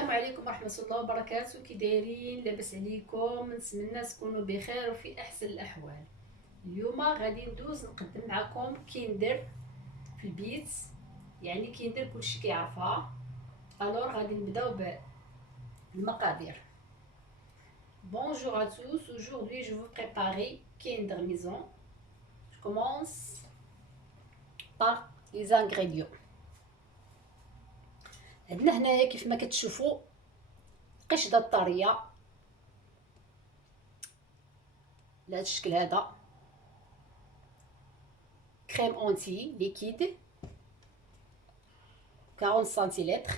السلام عليكم ورحمة الله وبركاته. كي دايرين؟ لاباس عليكم؟ نتمنى تكونوا بخير وفي احسن الاحوال. اليوم غادي ندوز نقدم معكم كيندر في البيت، يعني كيندر كلشي كيعرفها. الوغ غادي نبداو بالمقادير. Bonjour à tous, aujourd'hui je vais vous préparer Kinder Maison. Je commence par les ingrédients. عندنا هنايا كيف ما كتشوفوا قشده طريه لهذا الشكل هذا، كريم اونتي ليكيد 40 سنتيلتر.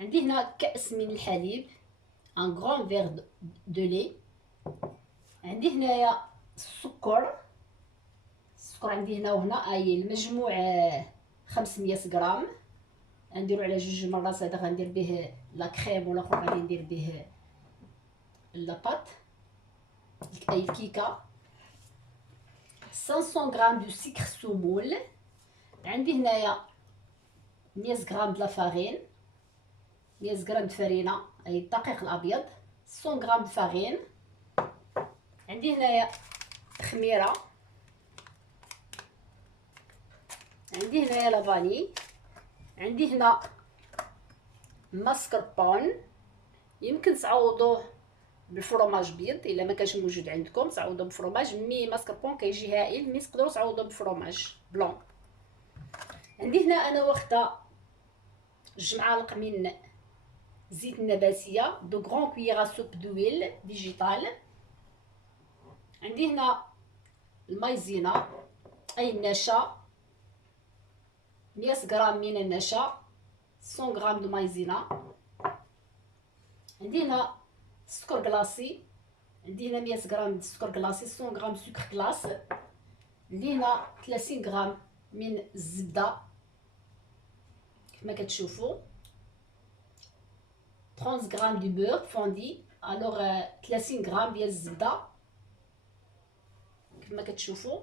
عندي هنا كأس من الحليب، ان غران فيغ دو لي. عندي هنايا السكر عندي هنا وهنا، اي المجموع 500 غرام. غنديرو على جوج مرات، هذا غندير به لا كريم والاخر غادي ندير به لاباط اي الكيكه. 500 غرام دو سكر سمول. عندي هنايا 100 غرام د لا فارين، 100 غرام د فرينه اي الدقيق الابيض، 100 غرام د فارين. عندي هنايا خميره، عندي هنايا لا فاني، عندي هنا ماسكربون، يمكن تعوضوه بالفرماج بيض الا ما كانش موجود عندكم، تعوضوه بفرماج، مي ماسكربون كيجي هائل، مي تقدروا تعوضوه بفرماج بلون. عندي هنا انا واخده 2 معالق من زيت النباتيه، دو غران كويير سوب دويل فيجيتال. عندي هنا المايزينا اي النشا، 100 غرام من النشا، 100 غرام دو مايزينا. عندي هنا السكر كلاصي، عندي هنا 100 غرام د السكر كلاصي، 100 غرام سكر كلاص. عندي هنا 30 غرام من الزبده كيف ما كتشوفوا، 30 غرام دو بور فوندي. الوغ 30 غرام ديال الزبده كيف ما كتشوفوا،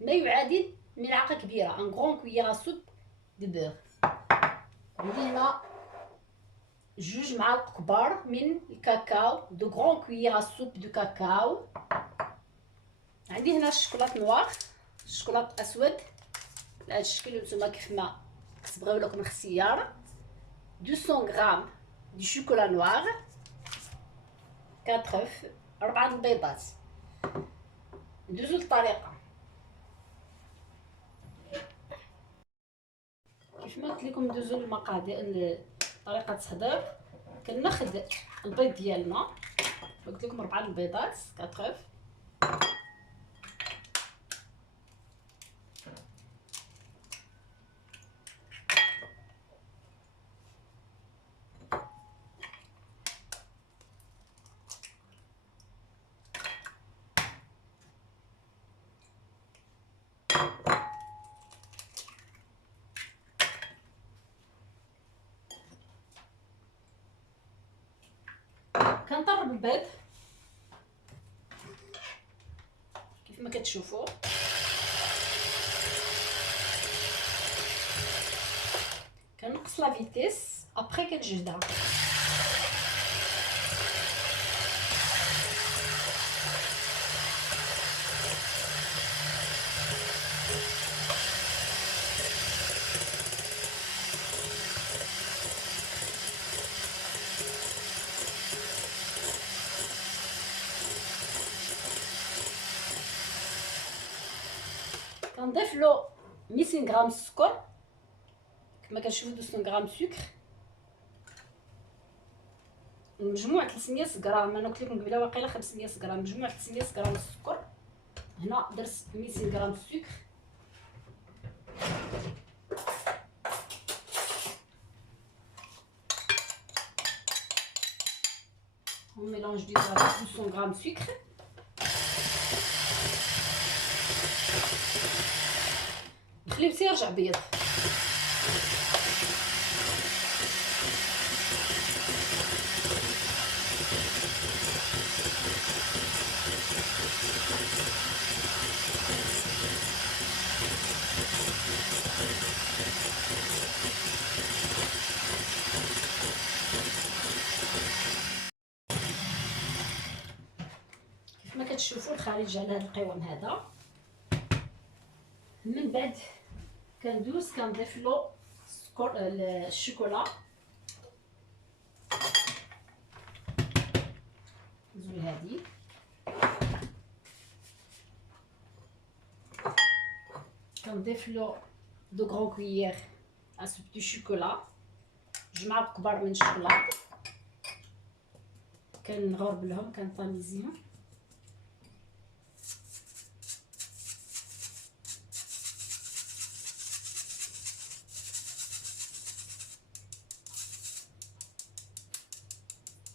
ما يعادل ملعقه كبيره، ان غران كويير سوب دو بور. عندي هنا 2 معالق كبار من الكاكاو، دو غران كويير سوب دو كاكاو. عندي هنا الشوكولات نوار، الشوكولات اسود بهذا الشكل، نتوما كيف ما تبغيو لكم الاختيار. 200 غرام دو شوكولا نوار، 4 œufs، 4 البيضات. ندوزو للطريقه. كيف ما قلت لكم ندوزو للمقادير، طريقه التحضير. كناخذ البيض ديالنا، قلت لكم 4 البيضات، 4 œufs. كنطرب البيض كيف ما كتشوفوا، كنقص لا فيتيس ابري كنجهدها. كنضيف له 200 غرام السكر كما كنشوفوا، 200 غرام سكر. المجموع 300 غرام، انا قلت لكم قبيله واقيلا 500 غرام، مجموع 300 غرام السكر. هنا درت 200 غرام السكر. on mélange du 200 غرام سكر. نخليو حتى يرجع بيض. كتشوفوا الخارج على هذا القوام هذا. من بعد كندوز كنضيف له الشوكولا. نزول هذه كنضيف له دو غران كويير ا سوب دو شوكولا، جوج معالق كبار من الشوكولاط. كنغربلهم كنطاميزيهم.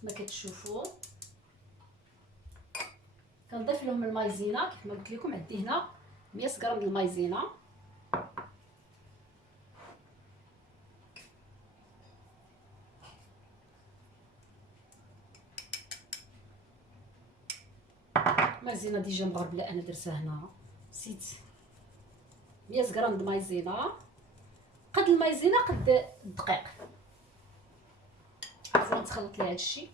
ما كتشوفوا كنضيف لهم المايزينا كيف ما قلت لكم. عندي هنا 100 غرام د المايزينا. مايزينا ديجا مغربله انا درتها هنا. نسيت 100 غرام د المايزينا، قد المايزينا قد الدقيق. عفوا تخلط لي هادشي.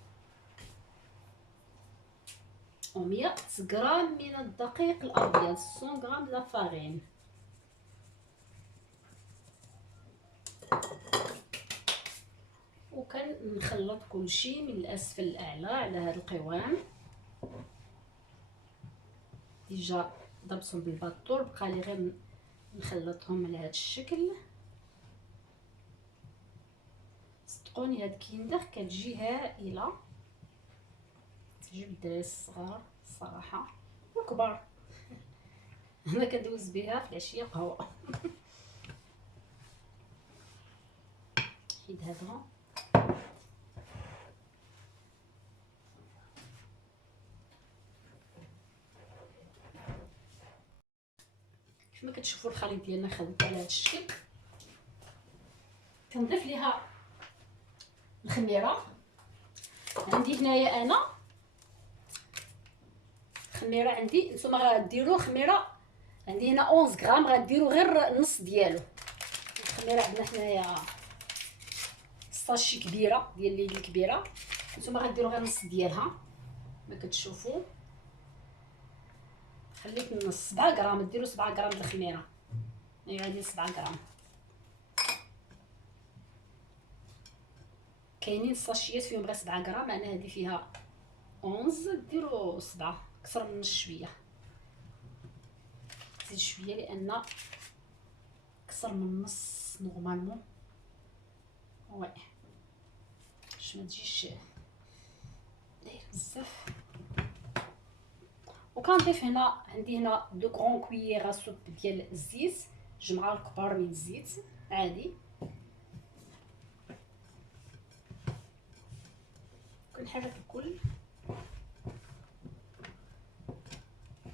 و100 غرام من الدقيق الابيض، 100 غرام د لا فارين. وكنخلط كلشي من الاسفل للاعلى على هذا القوام. ديجا ضربتهم بالباطور، بقى لي غير نخلطهم على هذا الشكل. صدقوني هاد كيندر كتجي هائله، تعجب الدراري الصغار الصراحه والكبار. انا كندوز بها في العشيه قهوه. حيد هذا. كيفما كتشوفوا الخليط ديالنا خلط على هذا الشكل. كنضيف ليها الخميره. عندي هنايا انا خميره، عندي نتوما غديروا خميره. عندي هنا 11 غرام، غديروا غير النص ديالو. الخميره عندنا حنايا ساشي كبيره ديال الليل الكبيره، نتوما غديروا غير النص ديالها. ما كتشوفوا خليت النص 7 غرام، ديروا 7 غرام د الخميره. غادي 7 غرام. كاينين الساشيات فيهم غير 7 غرام، انا هذه فيها 11، ديروا 7 اكثر من شويه. زيد شويه لان اكثر من النص نورمالمون وي باش ما تجيش داير بزاف. وكنضيف هنا عندي هنا دو غران كويير سوب ديال الزيت، جوج معالق كبار من الزيت عادي. كنحرك الكل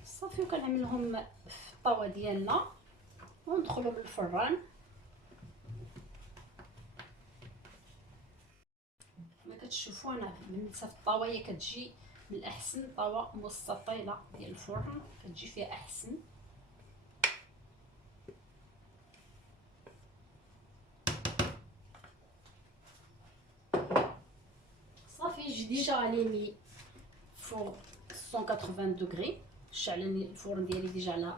صافي، وكنعملهم في الطاوه ديالنا وندخلهم للفران. ما كتشوفوا انا بالنسبه في الطاوه هي كتجي من الاحسن، طاوه مستطيله ديال الفرن كتجي فيها احسن. صافي جي ديجا عليني فوق 180 دوغري، شعلني الفرن ديالي ديجا على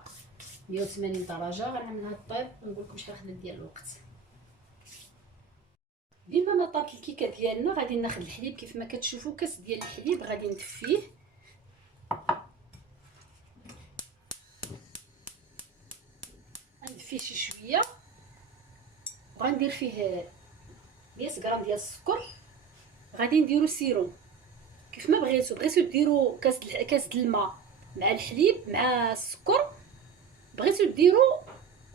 180 درجه. غنعمل هاد الطيب ونقول لكم شحال خدات ديال الوقت. ديما ما طابت الكيكه ديالنا غادي ناخذ الحليب كيف ما كتشوفوا، كاس ديال الحليب غادي ندفيه. غندفيه شي شويه وغندير فيه 100 غرام ديال السكر. غادي نديرو سيروم كيف ما بغيتو ديروا كاس د الماء مع الحليب مع السكر. بغيتو ديروا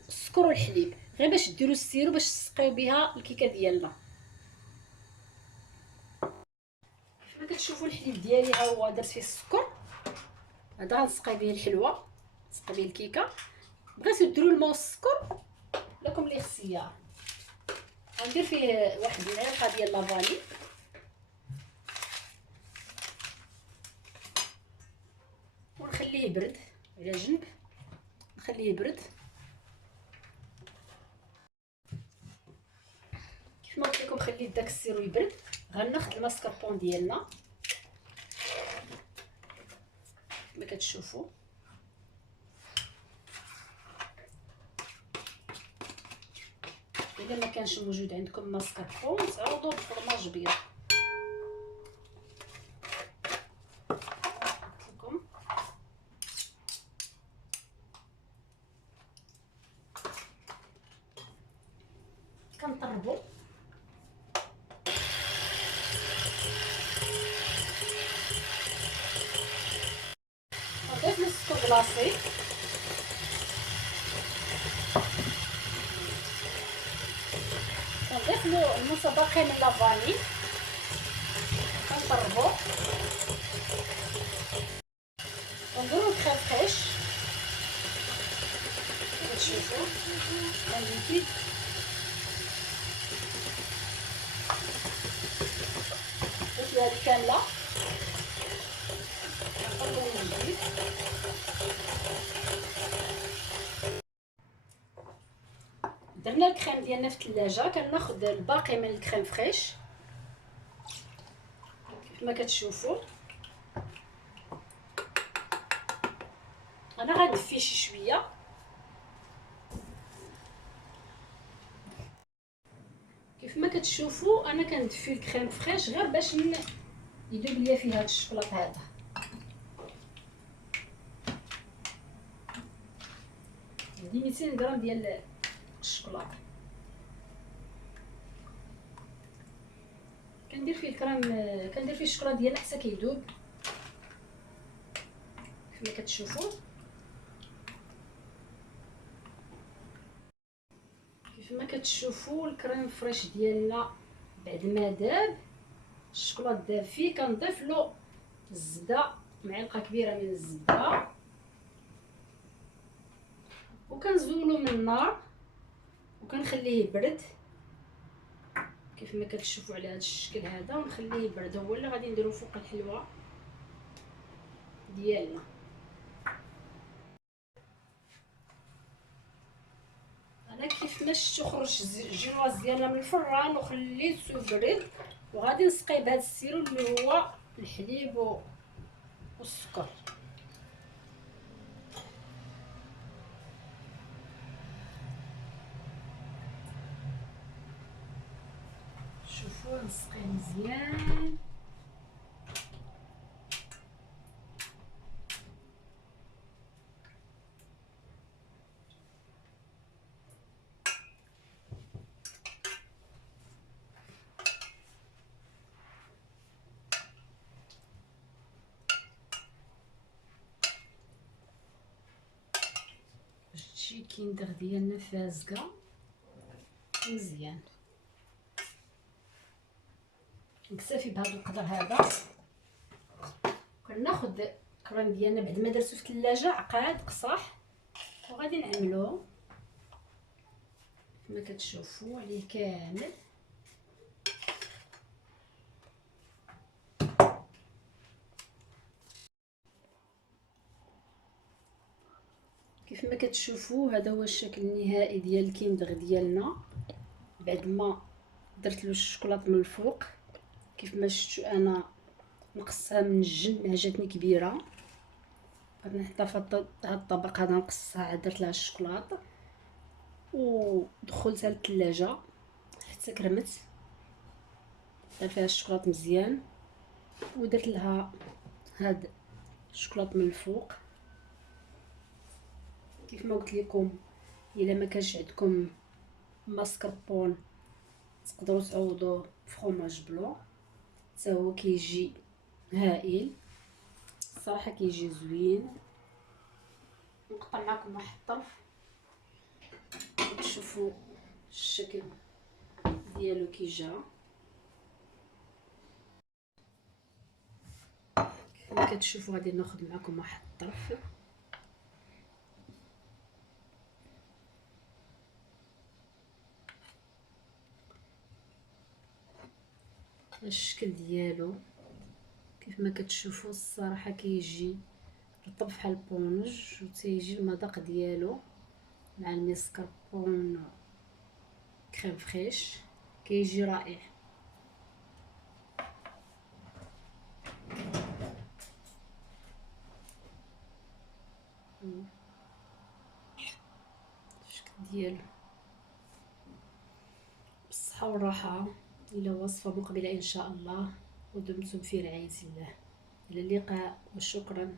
السكر والحليب غير باش ديروا السيرو باش تسقيو بها الكيكه ديالنا. كيف ما كتشوفوا الحليب ديالي ها هو درت فيه السكر، هذا غنسقي به الحلوه، نسقي به الكيكه. بغيتو ديروا الماء والسكر لكم الاختيار. غندير فيه واحد المعلقه ديال لافاني ونخليه يبرد على جنب. نخليه يبرد كيف ما قلت لكم، خليه داك السيرو يبرد. غناخذ الماسكاربون ديالنا كما كتشوفوا. الا ما كانش موجود عندكم ماسكاربون تعوضوا بفرماج بيض. لكم كنطربوا نضيف السكر بلاصي، نضيف له النص باقي من لافاني، كنطربو ونديرو الكريم فريش كما تشوفوا الليكيد. درت هذه كامله كنطربو من جديد. درنا الكريم ديالنا في الثلاجه، كناخذ الباقي من الكريم فريش كما كتشوفوا. انا غندفي شي شويه، كيف ما كتشوفوا انا كندفي الكريم فريش غير باش يذوب ليا فيه هذا الشوكولاط هذا. هذه 200 غرام ديال الشوكولاط، كندير فيه الكريم، كندير فيه الشوكولاط ديالنا حتى كيذوب كما كتشوفوا. كيف ما كتشوفوا الكريم فريش ديالنا بعد ما داب، الشوكولاط داب فيه، كنضيف له الزبده، معلقه كبيره من الزبده، وكنزولو من النار وكنخليه يبرد كيف ما كتشوفوا على هذا الشكل هذا، ونخليه يبرد. هو اللي غادي نديرو فوق الحلوه ديالنا. انا كيف ما شفتوا خرج الجينواز ديالنا من الفران وخليته يبرد، وغادي نسقيه بهذا السيرو اللي هو الحليب والسكر. شوفوا نسقيه مزيان. باش تجي كيندر ديالنا فازقه مزيان. نكتفي بهذا القدر هذا. كناخذ الكريم ديالنا بعد ما درتو في الثلاجه عقاد قصاح، وغادي نعملوه كما كتشوفوا عليه كامل. كيف ما كتشوفوا هذا هو الشكل النهائي ديال الكيندر ديالنا بعد ما درت له الشوكولاط من الفوق. كيف ما شفتوا انا نقصها من الجنب، ما جاتني كبيره، غادي نحطها في هذا الطبق هذا، نقصها عاد درت لها الشوكولاط ودخلتها للثلاجه حتى كرمت، دار فيها الشوكولاط مزيان، ودرت لها هاد الشوكولاط من الفوق. كيف ما قلت لكم الا ما كانش عندكم ماسكربون تقدروا تعوضوه بفرماج بلون، حتى هو كيجي هائل الصراحه، كيجي زوين. نقطع معكم واحد الطرف تشوفوا الشكل ديالو كي جا. كما كتشوفوا غادي ناخذ معكم واحد الطرف. الشكل ديالو كيف ما كتشوفوا الصراحه كيجي رطب بحال البونج، وتيجي المذاق ديالو مع المسكربون كريم فريش كيجي رائع. ديالو. بالصحة والراحة، إلى وصفة مقبلة إن شاء الله، ودمتم في رعاية الله. إلى اللقاء وشكرا.